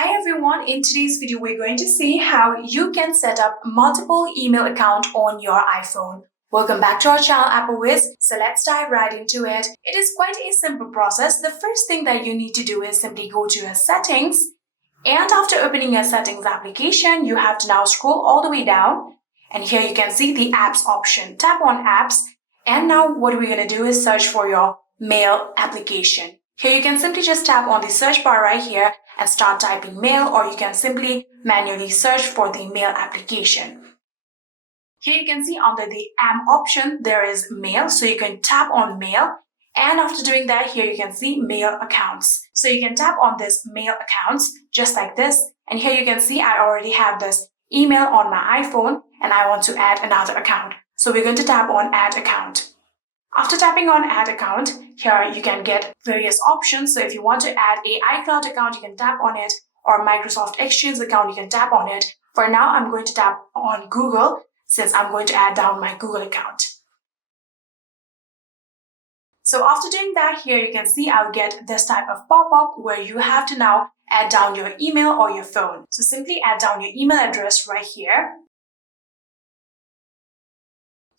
Hi everyone, in today's video we're going to see how you can set up multiple email accounts on your iPhone. Welcome back to our channel Apple Wiz. So let's dive right into it. It is quite a simple process. The first thing that you need to do is simply go to your settings, and after opening your settings application, you have to now scroll all the way down, and here you can see the apps option. Tap on apps, and now what we're going to do is search for your mail application. Here you can simply just tap on the search bar right here and start typing mail, or you can simply manually search for the mail application. Here you can see under the AM option there is mail, so you can tap on mail, and after doing that here you can see mail accounts. So you can tap on this mail accounts just like this, and here you can see I already have this email on my iPhone and I want to add another account. So we're going to tap on add account. After tapping on add account, here you can get various options. So if you want to add a iCloud account, you can tap on it, or Microsoft Exchange account, you can tap on it. For now, I'm going to tap on Google since I'm going to add down my Google account. So after doing that, here you can see I'll get this type of pop-up where you have to now add down your email or your phone. So simply add down your email address right here.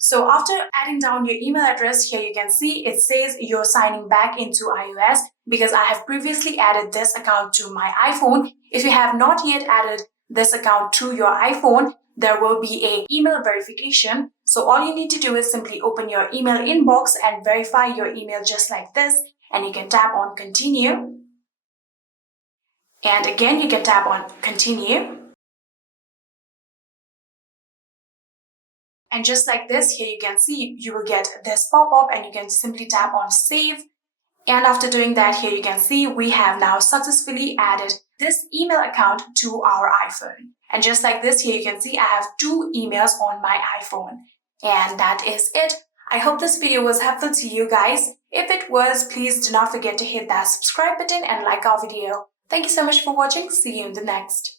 So after adding down your email address, here you can see it says you're signing back into iOS because I have previously added this account to my iPhone. If you have not yet added this account to your iPhone, there will be an email verification. So all you need to do is simply open your email inbox and verify your email just like this, and you can tap on continue. And again, you can tap on continue. And just like this, here you can see you will get this pop-up and you can simply tap on save. And after doing that, here you can see we have now successfully added this email account to our iPhone. And just like this, here you can see I have 2 emails on my iPhone. And that is it. I hope this video was helpful to you guys. If it was, please do not forget to hit that subscribe button and like our video. Thank you so much for watching. See you in the next.